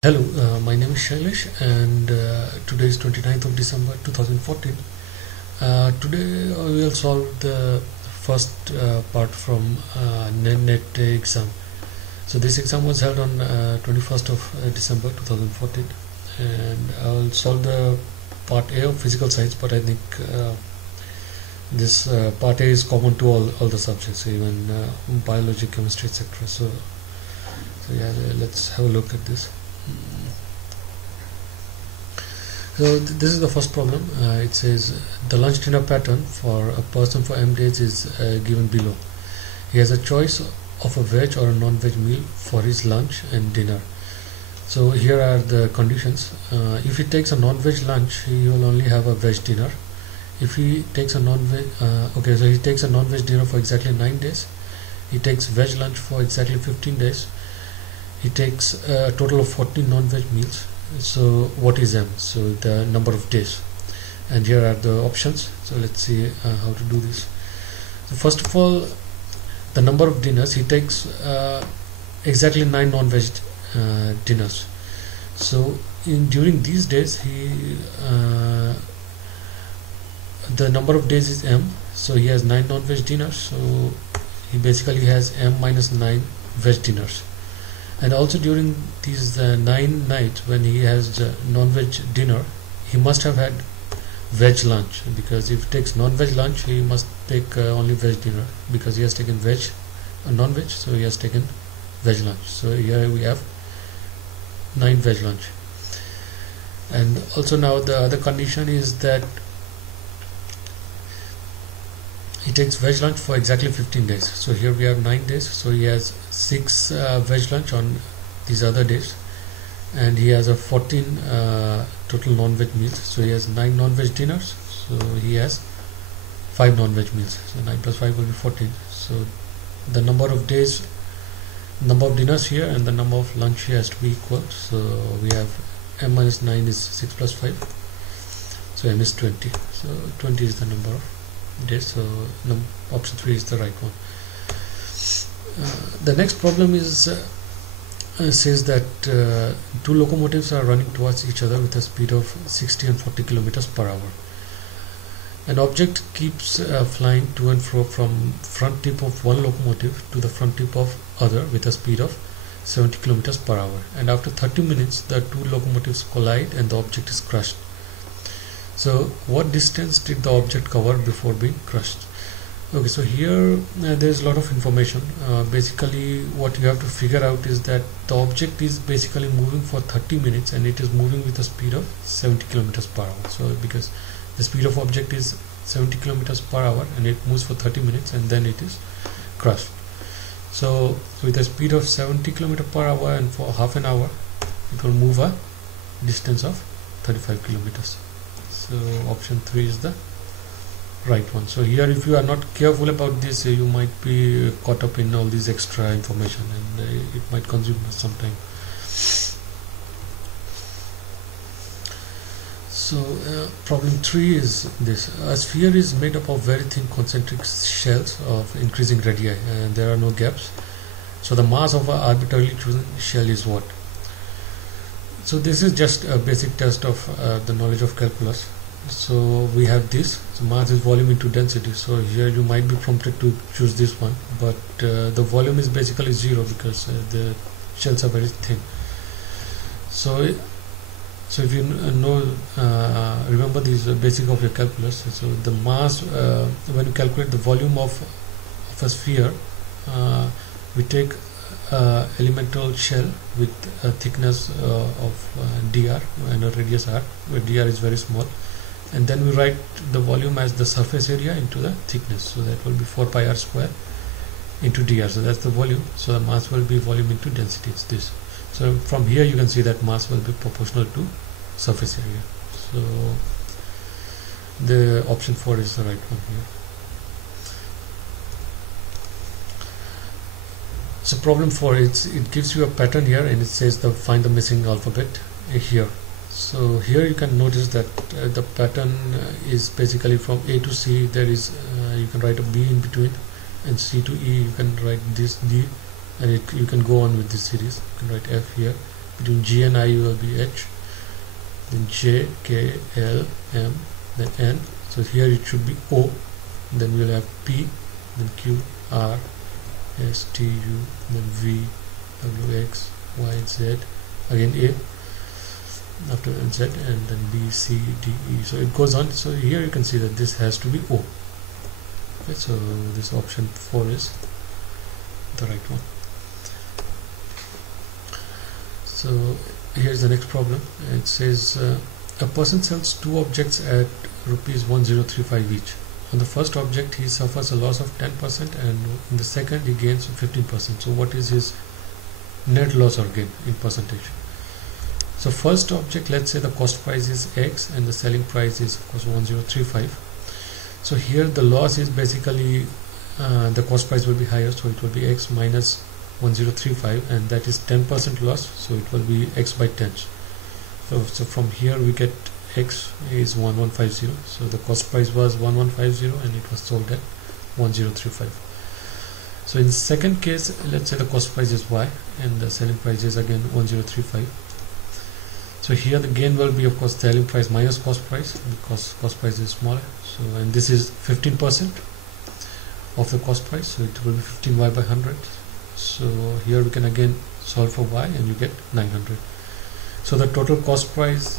Hello, my name is Shailesh and today is 29th of December 2014. Today we will solve the first part from NET exam. So this exam was held on 21st of December 2014 and I will solve the part A of physical science, but I think this part A is common to all the subjects, even biology, chemistry, etc. So yeah, let's have a look at this. So this is the first problem. It says the lunch dinner pattern for a person for M days is given below. He has a choice of a veg or a non-veg meal for his lunch and dinner. So here are the conditions. If he takes a non-veg lunch, he will only have a veg dinner. If he takes a non-veg, so he takes a non-veg dinner for exactly 9 days. He takes veg lunch for exactly 15 days. He takes a total of 14 non-veg meals. So what is M? So the number of days, and here are the options. So let's see how to do this. So first of all, the number of dinners, he takes exactly 9 non-veg dinners. So during these days, the number of days is M. So he has 9 non-veg dinners. So he basically has M minus 9 veg dinners. And also during these 9 nights when he has non-veg dinner, he must have had veg lunch, because if he takes non-veg lunch, he must take only veg dinner, because he has taken veg non-veg, so he has taken veg lunch. So here we have 9 veg lunch. And also now the other condition is that he takes veg lunch for exactly 15 days. So here we have 9 days, so he has 6 veg lunch on these other days, and he has a 14 total non-veg meals. So he has 9 non-veg dinners, so he has 5 non-veg meals. So 9 plus 5 will be 14. So the number of days, number of dinners here and the number of lunch here has to be equal. So we have M minus 9 is 6 plus 5, so M is 20. So 20 is the number of days, so option 3 is the right one. The next problem is says that 2 locomotives are running towards each other with a speed of 60 and 40 kilometers per hour. An object keeps flying to and fro from front tip of one locomotive to the front tip of other with a speed of 70 kilometers per hour, and after 30 minutes the 2 locomotives collide and the object is crushed. So what distance did the object cover before being crushed? Okay, so here there is a lot of information. Basically what you have to figure out is that the object is basically moving for 30 minutes and it is moving with a speed of 70 kilometers per hour. So because the speed of object is 70 kilometers per hour and it moves for 30 minutes and then it is crushed. So with a speed of 70 kilometers per hour and for half an hour, it will move a distance of 35 kilometers. So option 3 is the right one. So here if you are not careful about this, you might be caught up in all this extra information and it might consume some time. So problem 3 is this. A sphere is made up of very thin concentric shells of increasing radii and there are no gaps. So the mass of an arbitrarily chosen shell is what? So this is just a basic test of the knowledge of calculus. So we have this, so mass is volume into density. So here you might be prompted to choose this one, but the volume is basically 0 because the shells are very thin. So if you remember these basic of your calculus. So the mass, when you calculate the volume of a sphere, we take elemental shell with a thickness of dr and a radius r, where dr is very small, and then we write the volume as the surface area into the thickness. So that will be 4 pi r square into dr. So that's the volume. So the mass will be volume into density. It's this. So from here you can see that mass will be proportional to surface area. So the option 4 is the right one here. So problem 4, it gives you a pattern here and it says find the missing alphabet here. So here you can notice that the pattern is basically from A to C. There is you can write a B in between, and C to E you can write this D, and you can go on with this series. You can write F here, between G and I will be H, then J, K, L, M, then N. So here it should be O, then we will have P, then Q, R, S, T, U, then V, W, X, Y, Z, again A, after Z, and then B, C, D, E. So it goes on. So here you can see that this has to be O. Okay, so this option 4 is the right one. So here's the next problem. It says a person sells two objects at ₹1035 each. On the first object he suffers a loss of 10%, and in the second he gains 15%. So what is his net loss or gain in percentage? So first object, let's say the cost price is X and the selling price is of course 1035. So here the loss is basically the cost price will be higher, so it will be X minus 1035, and that is 10% loss, so it will be X by 10. So from here we get X is 1150. So the cost price was 1150 and it was sold at 1035. So in the second case, let's say the cost price is Y and the selling price is again 1035. So here the gain will be of course selling price minus cost price, because cost price is smaller. So, and this is 15% of the cost price, so it will be 15Y by 100. So here we can again solve for Y and you get 900. So the total cost price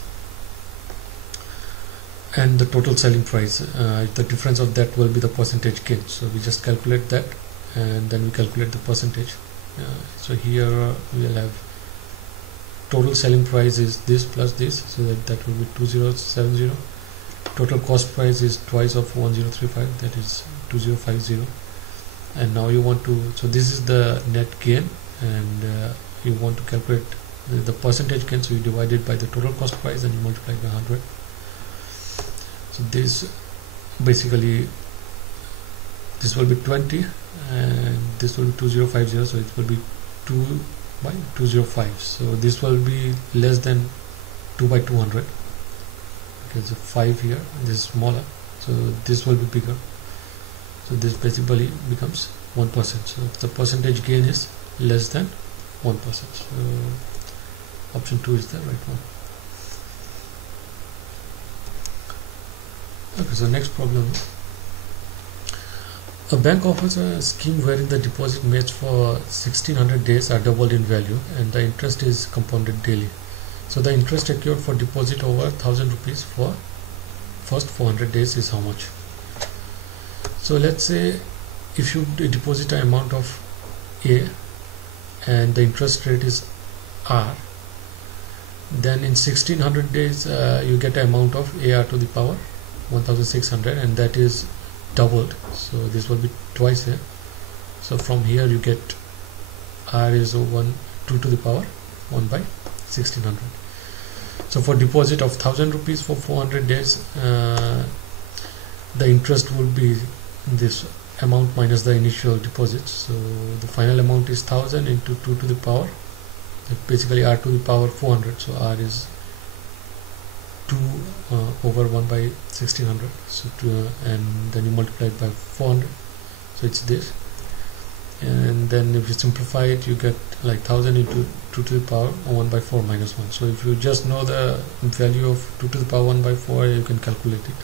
and the total selling price, the difference of that will be the percentage gain. So we just calculate that and then we calculate the percentage. So here we will have total selling price is this plus this, so that will be 2070. Total cost price is twice of 1035, that is 2050. And now you want to, so this is the net gain, and you want to calculate the percentage gain, so you divide it by the total cost price and you multiply by 100. So this basically, this will be 20 and this will be 2050, so it will be 2 by 205. So this will be less than 2 by 200, because the 5 here, this is smaller, so this will be bigger. So this basically becomes 1%. So the percentage gain is less than 1%. So option 2 is the right one. Okay, so next problem. A bank offers a scheme wherein the deposit made for 1600 days are doubled in value and the interest is compounded daily. So the interest accrued for deposit over 1000 rupees for first 400 days is how much? So let's say if you deposit an amount of A and the interest rate is R, then in 1600 days you get an amount of AR to the power 1600, and that is doubled, so this will be twice here. So from here you get R is 2 to the power 1 by 1600. So for deposit of 1000 rupees for 400 days, the interest would be this amount minus the initial deposit. So the final amount is 1000 into 2 to the power, basically R to the power 400. So R is 2 over 1 by 1600. So and then you multiply it by 400. So it's this. And then if you simplify it, you get like 1000 into 2 to the power 1 by 4 minus 1. So if you just know the value of 2 to the power 1 by 4, you can calculate it.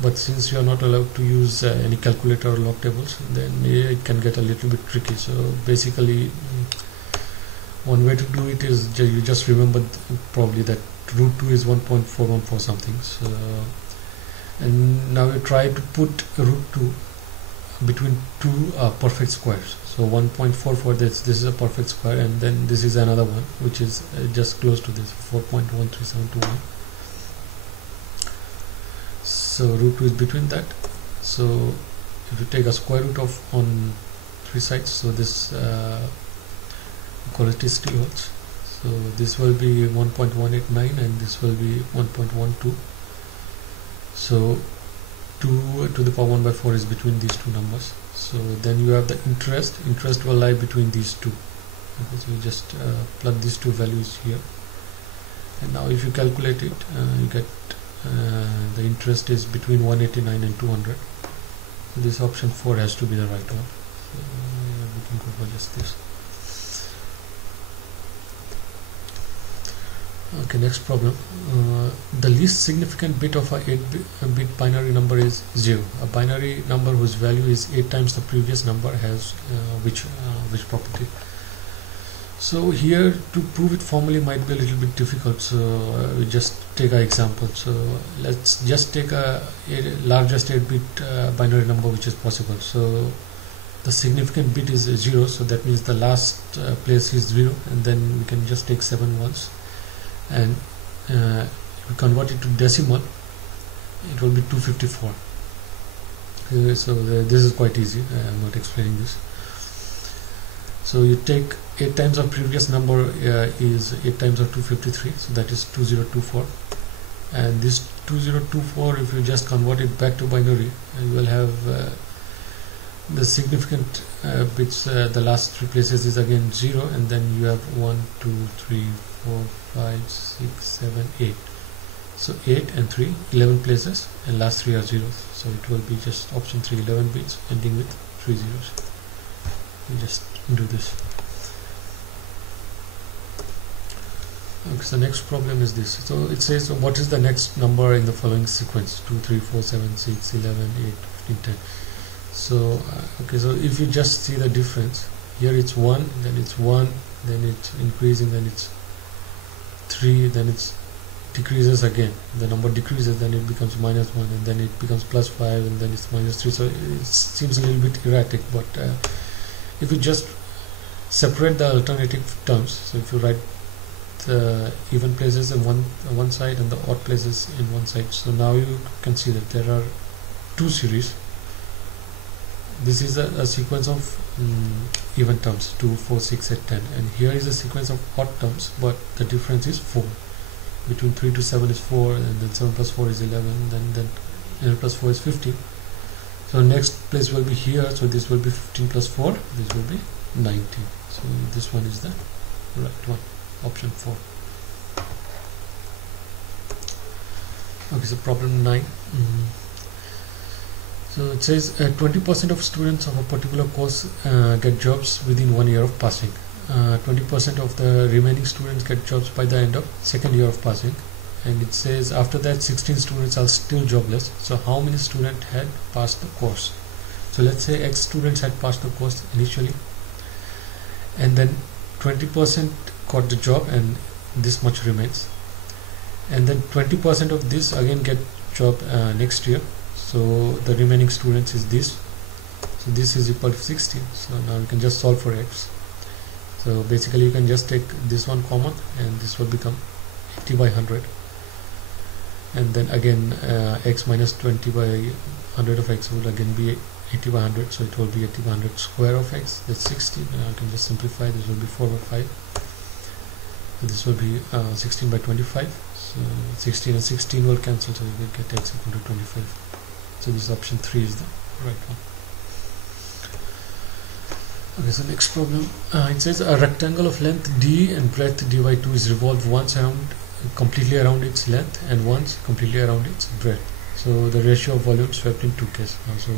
But since you are not allowed to use any calculator or log tables, then it can get a little bit tricky. So basically, one way to do it is you just remember probably that root 2 is 1.414 something. So, and now you try to put root 2 between two perfect squares. So 1.44, this is a perfect square, and then this is another one which is just close to this, 4.13721. So root 2 is between that. So if you take a square root of on 3 sides, so this equality still holds. So this will be 1.189 and this will be 1.12. So 2 to the power 1 by 4 is between these two numbers. So then you have the interest will lie between these two. Okay, so you just plug these two values here, and now if you calculate it, you get the interest is between 189 and 200. So this option 4 has to be the right one. So we can go for just this. Okay, next problem. The least significant bit of a 8-bit binary number is 0. A binary number whose value is 8 times the previous number has which property? So here, to prove it formally might be a little bit difficult, so we just take an example. So let's just take a largest 8-bit binary number which is possible. So the significant bit is 0, so that means the last place is 0, and then we can just take 7 ones, and if we convert it to decimal, it will be 254. So this is quite easy. I am not explaining this. So you take 8 times of previous number is 8 times of 253, so that is 2024, and this 2024, if you just convert it back to binary, you will have the significant bits, the last 3 places is again 0, and then you have 1, 2, 3, 4, 5, 6, 7, 8. So 8 and 3, 11 places, and last 3 are zeros. So it will be just option 3, 11 bits ending with 3 zeros. You just do this. Okay, so next problem is this. So it says, what is the next number in the following sequence? 2, 3, 4, 7, 6, 11, 8, 15, 10. So okay, so if you just see the difference, here it's 1, then it's 1, then it's increasing, then it's 3, then it's decreases again, the number decreases, then it becomes -1, and then it becomes +5, and then it's -3. So it seems a little bit erratic, but if you just separate the alternative terms, so if you write the even places in one side and the odd places in one side, so now you can see that there are 2 series. This is a sequence of even terms, 2, 4, 6, 8, 10, and here is a sequence of odd terms, but the difference is 4. Between 3 to 7 is 4, and then 7 plus 4 is 11, then 11 plus 4 is 15. So next place will be here, so this will be 15 plus 4, this will be 19. So this one is the right one, option 4. Okay, so problem 9. So it says 20% of students of a particular course get jobs within 1 year of passing. 20% of the remaining students get jobs by the end of 2nd year of passing, and it says after that 16 students are still jobless. So how many students had passed the course? So let's say X students had passed the course initially, and then 20% got the job, and this much remains, and then 20% of this again get job next year. So the remaining students is this. So this is equal to 16. So now we can just solve for X. So basically you can just take this one common, and this will become 80 by 100, and then again X minus 20 by 100 of X will again be 80 by 100, so it will be 80 by 100 square of X, that's 16. I can just simplify, this will be 4 by 5, so this will be 16 by 25, so 16 and 16 will cancel, so you will get X equal to 25. So this option 3 is the right one. Okay, so next problem, it says a rectangle of length d and breadth d by 2 is revolved once completely around its length and once completely around its breadth. So the ratio of volumes swept in 2 cases. So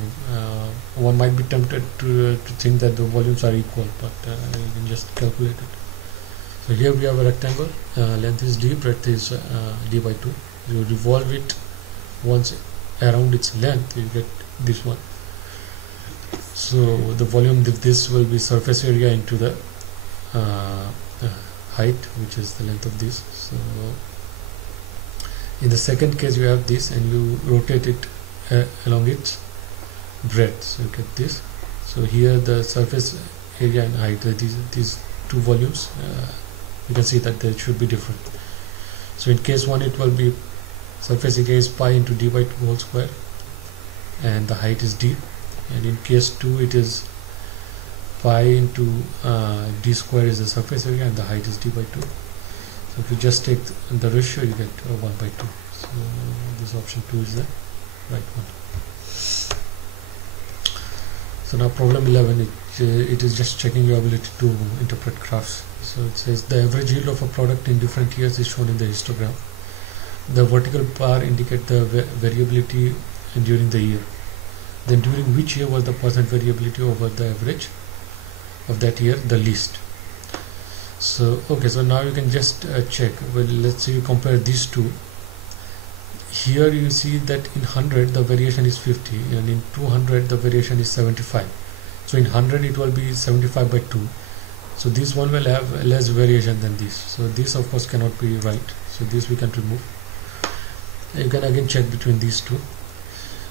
one might be tempted to think that the volumes are equal, but you can just calculate it. So here we have a rectangle, length is d, breadth is d by 2. You revolve it once around its length, you get this one. So the volume of this will be surface area into the height, which is the length of this. So in the second case you have this, and you rotate it along its breadth, so you get this. So here the surface area and height, these 2 volumes, you can see that they should be different. So in case 1 it will be surface area is pi into d by 2 whole square, and the height is d. And in case 2 it is pi into d square is the surface area, and the height is d by 2. So if you just take the ratio, you get 1 by 2. So this option 2 is the right one. So now problem 11, it is just checking your ability to interpret graphs. So it says the average yield of a product in different years is shown in the histogram. The vertical bar indicates the variability during the year. Then during which year was the percent variability over the average of that year the least? So okay, so now you can just check. Well, let's say you compare these two. Here you see that in 100 the variation is 50 and in 200 the variation is 75. So in 100 it will be 75 by 2. So this one will have less variation than this. So this of course cannot be right. So this we can remove. You can again check between these two.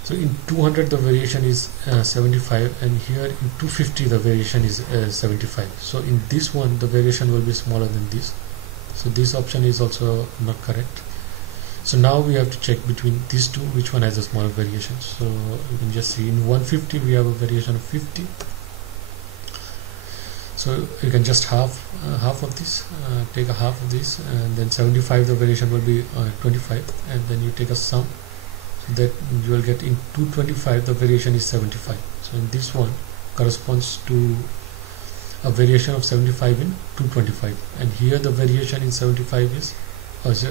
So in 200 the variation is 75 and here in 250 the variation is 75. So in this one the variation will be smaller than this. So this option is also not correct. So now we have to check between these two which one has a smaller variation. So you can just see in 150 we have a variation of 50. So you can just half of this, take a half of this, and then 75 the variation will be 25, and then you take a sum, so that you will get in 225 the variation is 75. So in this one corresponds to a variation of 75 in 225, and here the variation in 75 is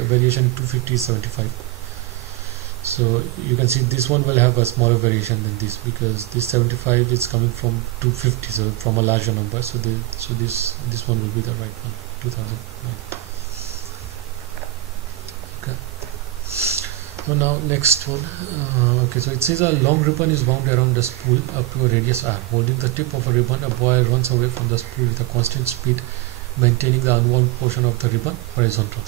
variation in 250 is 75. So you can see this one will have a smaller variation than this, because this 75 is coming from 250, so from a larger number. So this one will be the right one, 2009. Okay. So now next one. Okay, so it says a long ribbon is wound around a spool up to a radius r. Holding the tip of a ribbon, a boy runs away from the spool with a constant speed, maintaining the unwound portion of the ribbon horizontal.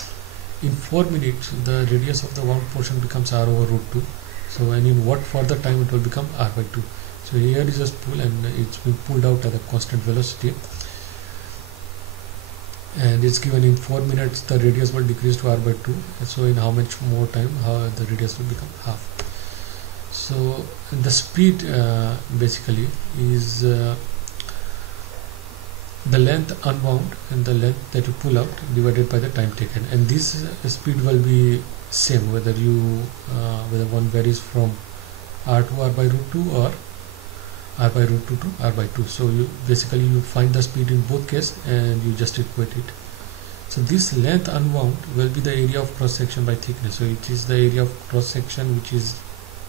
In 4 minutes, the radius of the wound portion becomes r over root 2. So, and in what further time it will become r by 2. So here is a spool and it's being pulled out at a constant velocity. And it's given in 4 minutes the radius will decrease to r by 2. So in how much more time the radius will become half. So the speed basically is the length unwound and the length that you pull out divided by the time taken, and this speed will be same whether you whether one varies from r to r by root 2 or r by root 2 to r by 2. So you basically you find the speed in both cases and you just equate it. So this length unwound will be the area of cross section by thickness. So it is the area of cross section which is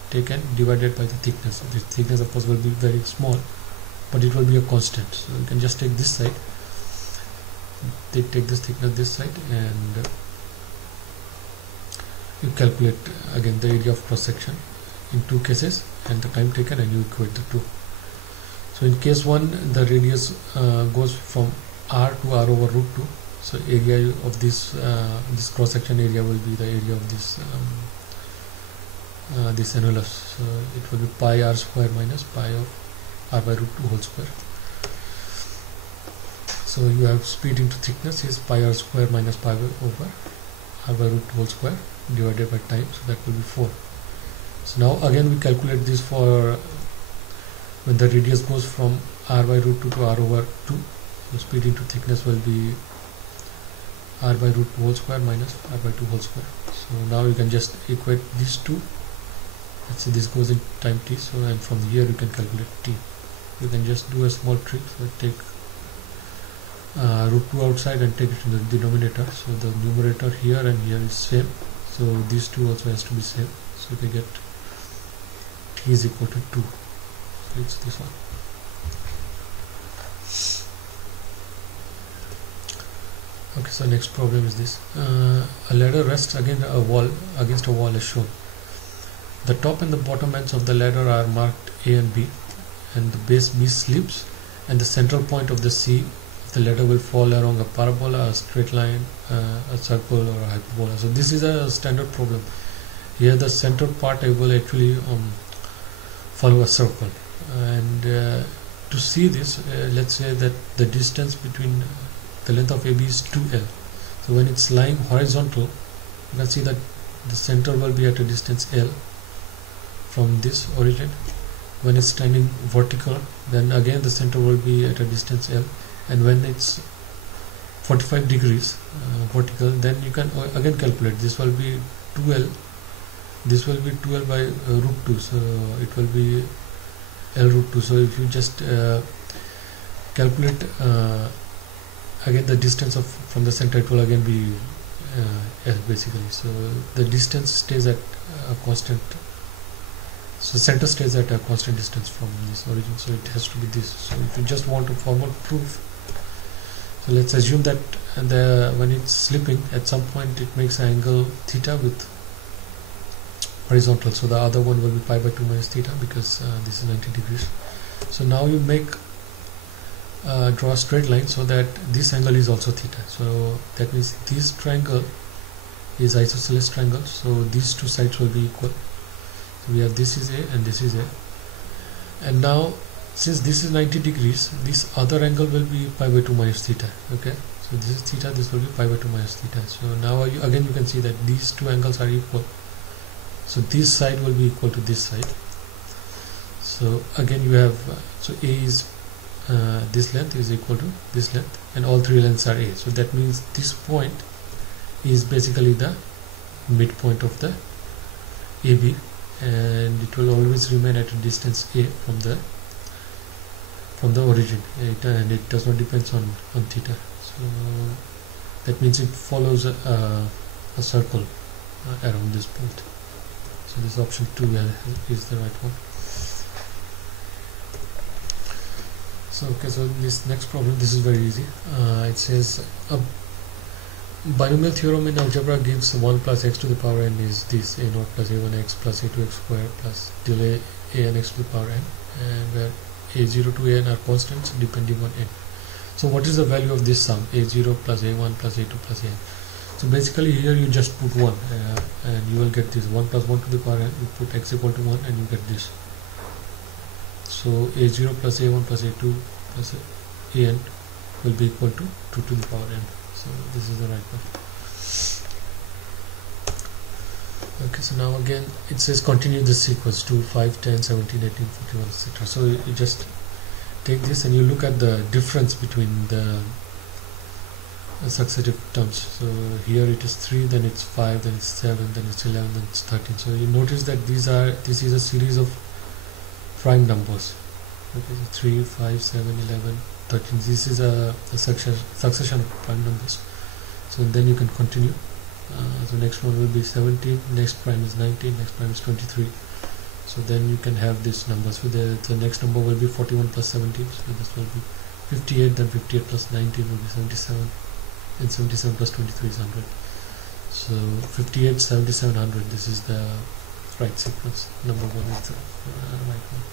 taken divided by the thickness. So the thickness of course will be very small, but it will be a constant. So you can just take this side, take this thickness this side, and you calculate again the area of cross section in two cases and the time taken, and you equate the two. So in case 1 the radius goes from r to r over root 2. So area of this this cross section area will be the area of this this annulus. So it will be pi r square minus pi of r by root 2 whole square. So you have speed into thickness is pi r square minus pi over r by root 2 whole square divided by time, so that will be 4. So now again we calculate this for when the radius goes from r by root 2 to r over 2. So speed into thickness will be r by root 2 whole square minus r by 2 whole square. So now you can just equate these two. Let's say this goes in time t, so and from here you can calculate t. You can just do a small trick. So take root 2 outside and take it to the denominator. So the numerator here and here is same. So these two also has to be same. So you can get t is equal to 2. So it's this one. Okay, so next problem is this. A ladder rests against a wall as shown. The top and the bottom ends of the ladder are marked A and B, and the base B slips, and the central point of the C of the ladder will fall along a parabola, a straight line, a circle, or a hyperbola. So this is a standard problem. Here the center part will actually follow a circle, and to see this, let's say that the distance between the length of AB is 2L. So when it's lying horizontal, you can see that the center will be at a distance L from this origin. When it's standing vertical, then again the center will be at a distance L, and when it's 45 degrees vertical, then you can again calculate. This will be 2L, this will be 2L by root 2, so it will be L root 2. So if you just calculate again the distance from the center, it will again be L basically. So the distance stays at a constant. So center stays at a constant distance from this origin. So it has to be this. So if you just want a formal proof, So let's assume that when it's slipping, at some point it makes an angle theta with horizontal. So the other one will be pi by 2 minus theta, because this is 90 degrees. So now you draw a straight line so that this angle is also theta. So that means this triangle is isosceles triangle. So these two sides will be equal. So we have this is A and this is A. And now, since this is 90 degrees, this other angle will be pi by 2 minus theta. Okay, so this is theta, this will be pi by 2 minus theta. So now again you can see that these two angles are equal. So this side will be equal to this side. So again you have, so A is this length is equal to this length, and all three lengths are A. So that means this point is basically the midpoint of the AB, and it will always remain at a distance A from the origin, and it does not depend on theta. So that means it follows a circle around this point. So this option 2 is the right one. So okay, so this next problem, this is very easy. It says a binomial theorem in algebra gives 1 plus x to the power n is this: a0 plus a1x plus a2x squared plus delay a(n)x to the power n, and where a0 to an are constants depending on n. So what is the value of this sum, a0 plus a1 plus a2 plus an? So basically here you just put 1 and you will get this 1 plus 1 to the power n. You put x equal to 1 and you get this. So a0 plus a1 plus a2 plus an will be equal to 2 to the power n. So this is the right one. Okay, so now again it says continue this sequence 2, 5, 10, 17, 18, 41, etc. So you just take this and you look at the difference between the successive terms. So here it is 3, then it's 5, then it's 7, then it's 11, then it's 13. So you notice that this is a series of prime numbers. Okay, so 3, 5, 7, 11, 13. This is a succession of prime numbers. So then you can continue. So next one will be 17, next prime is 19, next prime is 23. So then you can have these numbers. So the next number will be 41 plus 17. So this will be 58, then 58 plus 19 will be 77, and 77 plus 23 is 100. So 58, 77, 100. This is the right sequence. Number 1 is the right one.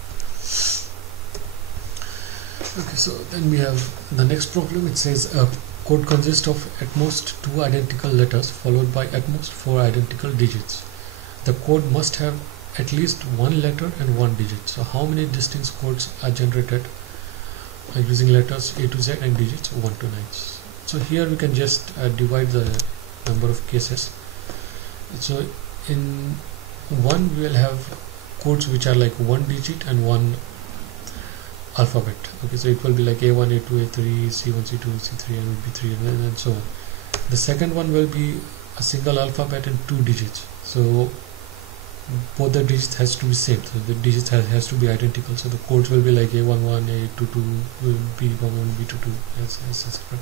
Okay, so then we have the next problem. It says a code consists of at most 2 identical letters followed by at most 4 identical digits. The code must have at least 1 letter and 1 digit. So how many distinct codes are generated using letters A to Z and digits 1 to 9? So here we can just divide the number of cases. So in one we will have codes which are like 1 digit and 1 alphabet. Okay, so it will be like A1, A2, A3, C1, C2, C3, and B3, and so on. The second one will be a single alphabet and 2 digits. So both the digits has to be same. So the digits has to be identical. So the codes will be like A11, A22, B11, B22, etc.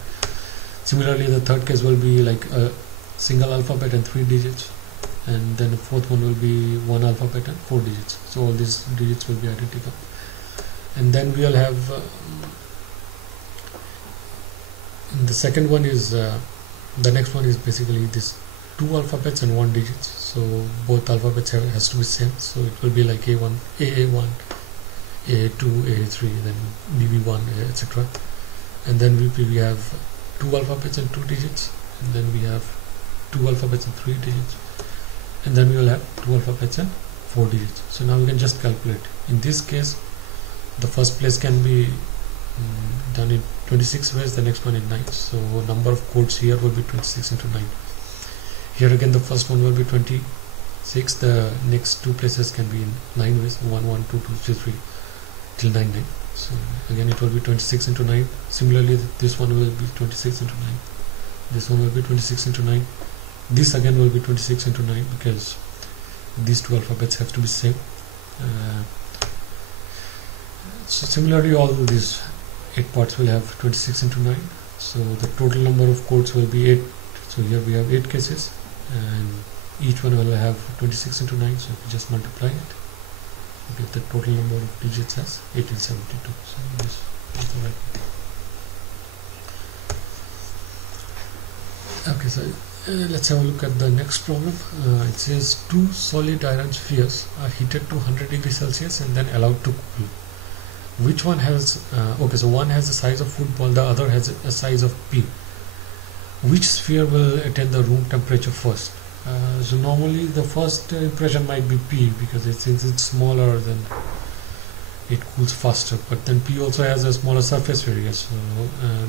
Similarly, the third case will be like a single alphabet and 3 digits, and then the fourth one will be 1 alphabet and 4 digits. So all these digits will be identical. And then we will have the second one is the next one is basically this 2 alphabets and 1 digits. So both alphabets has to be same. So it will be like A1, AA1, A2, A3, then BB1, etc. And then we have 2 alphabets and 2 digits, and then we have 2 alphabets and 3 digits, and then we will have 2 alphabets and 4 digits. So now we can just calculate. In this case, the first place can be done in 26 ways, the next one in 9. So number of codes here will be 26 into 9. Here again the first one will be 26, the next 2 places can be in 9 ways, 1, 1, 2, 2, 3, 3 till 9, 9. So again it will be 26 into 9. Similarly this one will be 26 into 9. This one will be 26 into 9. This again will be 26 into 9 because these 2 alphabets have to be same. So similarly all these 8 parts will have 26 into 9. So the total number of codes will be 8. So here we have 8 cases and each one will have 26 into 9. So if you just multiply it, you get the total number of digits as 1872. So this is the right one. Okay, so let's have a look at the next problem. It says two solid iron spheres are heated to 100 degrees Celsius and then allowed to cool. Which one has okay, so one has the size of football, the other has a size of pea. Which sphere will attain the room temperature first? So normally the first impression might be P, because since it's smaller, then it cools faster. But then P also has a smaller surface area, so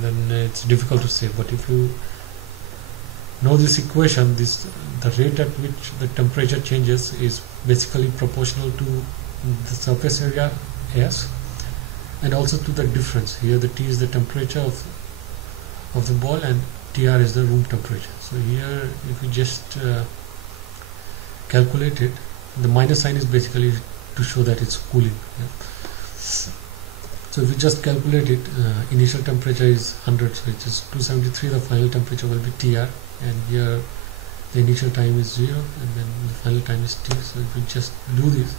then it's difficult to say. But if you know this equation, the rate at which the temperature changes is basically proportional to the surface area S, and also to the difference. Here the T is the temperature of the ball, and TR is the room temperature. So here if you just calculate it, the minus sign is basically to show that it's cooling. So if you just calculate it, initial temperature is 100, so it is 273. The final temperature will be TR, and here the initial time is 0 and then the final time is T. So if you just do this,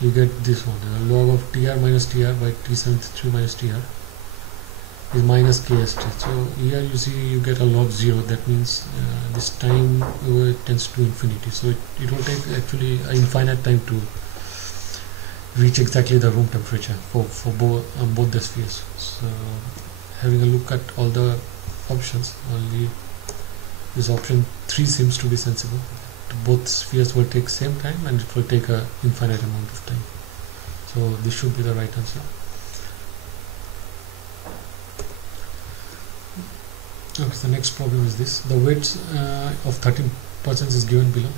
you get this one, log of TR minus TR by 273 minus TR is minus KST. So here you see you get a log 0. That means this time tends to infinity, so it will take actually an infinite time to reach exactly the room temperature for both the spheres. So having a look at all the options, only this option 3 seems to be sensible. Both spheres will take same time and it will take a infinite amount of time. So this should be the right answer. Okay, the next problem is this. The weights of 13 persons is given below.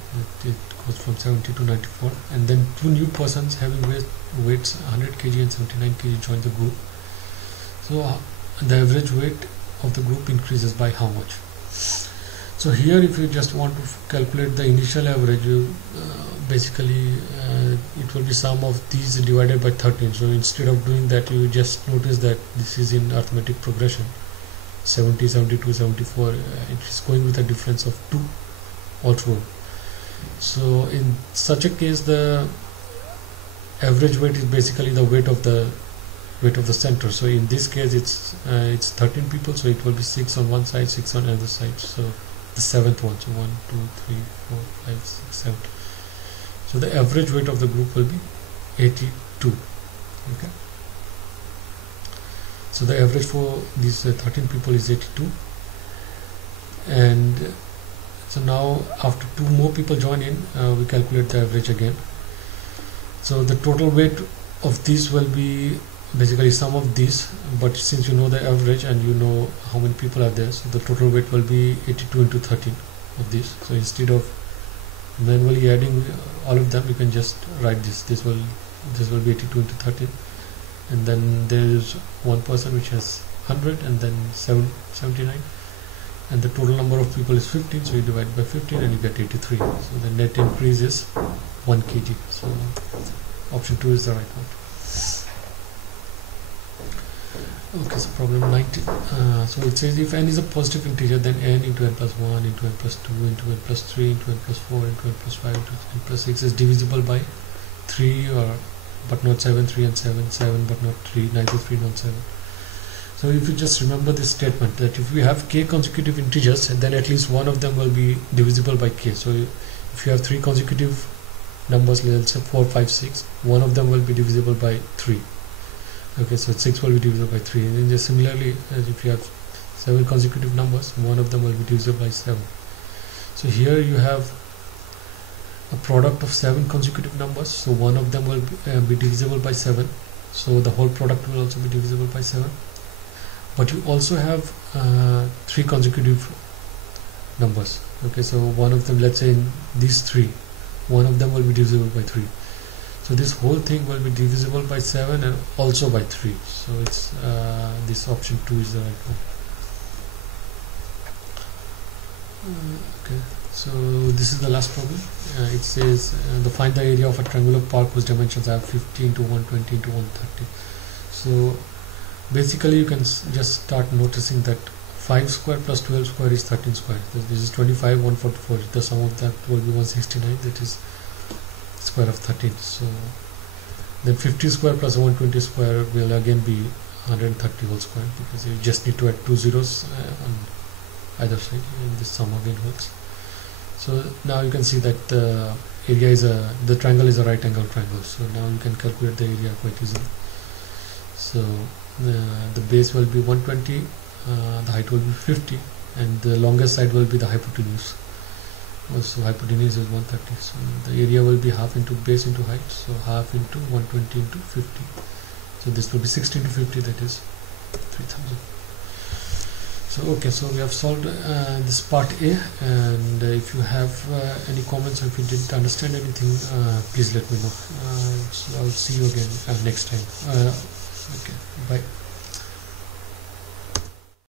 It goes from 70 to 94, and then two new persons having weights 100 kg and 79 kg join the group. So the average weight of the group increases by how much? So here if you just want to calculate the initial average, you basically it will be sum of these divided by 13. So instead of doing that, you just notice that this is in arithmetic progression. 70, 72, 74, it is going with a difference of 2 all through. So in such a case, the average weight is basically the weight of the center. So in this case, it's 13 people, so it will be 6 on one side, 6 on another side. So the seventh one, so 1, 2, 3, 4, 5, 6, 7. So the average weight of the group will be 82. Okay. So the average for these 13 people is 82, and so now after 2 more people join in, we calculate the average again. So the total weight of these will be basically sum of these, but since you know the average and you know how many people are there, so the total weight will be 82 into 13 of this. So instead of manually adding all of them, you can just write this will be 82 into 13. And then there is one person which has 100, and then 79, and the total number of people is 15, so you divide by 15 and you get 83. So the net increase is 1 kg. So option 2 is the right one. Okay, so problem 19. So it says if n is a positive integer, then n into n plus 1 into n plus 2 into n plus 3 into n plus 4 into n plus 5 into n plus 6 is divisible by 3 or but not 7, 3 and 7, 7 but not 3, neither 3 nor 7. So if you just remember this statement, that if we have k consecutive integers, then at least one of them will be divisible by k. So if you have 3 consecutive numbers, let's say 4, 5, 6, one of them will be divisible by 3. Okay, so 6 will be divisible by 3. And then just similarly, if you have 7 consecutive numbers, one of them will be divisible by 7. So here you have a product of 7 consecutive numbers, so one of them will be divisible by 7, so the whole product will also be divisible by 7. But you also have 3 consecutive numbers. Okay, so one of them, let's say in these 3, one of them will be divisible by 3, so this whole thing will be divisible by 7 and also by 3. So it's this option 2 is the right one. Okay, so this is the last problem. It says find the area of a triangular park whose dimensions are 50 into 120 into 130. So basically you can just start noticing that 5 square plus 12 square is 13 square. This is 25, 144. The sum of that will be 169. That is square of 13. So then 50 square plus 120 square will again be 130 whole square, because you just need to add 2 zeros either side, and this sum again works. So now you can see that the area is the triangle is a right angle triangle, so now you can calculate the area quite easily. So the base will be 120, the height will be 50, and the longest side will be the hypotenuse. So hypotenuse is 130, so the area will be half into base into height, so half into 120 into 50. So this will be 60 into 50, that is 3000. So okay, so we have solved this part A, and if you have any comments or if you didn't understand anything, please let me know. So I'll see you again next time. Okay, bye.